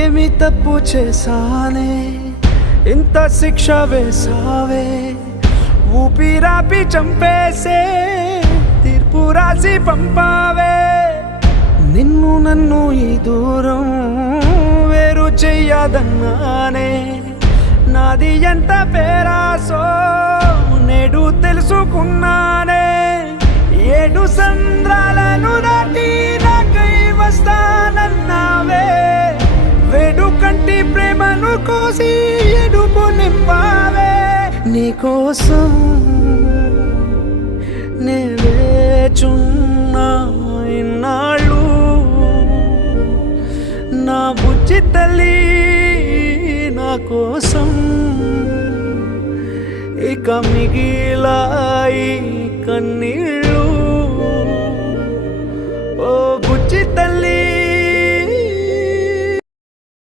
ఏమి తప్పు చేశానే ఇంత శిక్ష వేసావే ఊపిరాపి చంపేసే తీర్పు రాసి పంపావే నిన్ను నన్ను ఈ దూరం వేరు చెయ్యదన్నానే నాది ఎంత పేరాసో నేడు తెలుసుకున్నానే 7 సంద్రాలను దాటి నాకై వస్తానన్నావే వేడుకంటి ప్రేమను కోసి ఎడుపు నింపావే నీకోసం నే వేచున్నా ఇన్నాళ్ళు నా బుజ్జి తల్లి నా కోసం ఇక మిగిలాయి కన్నీళ్ళు ఓ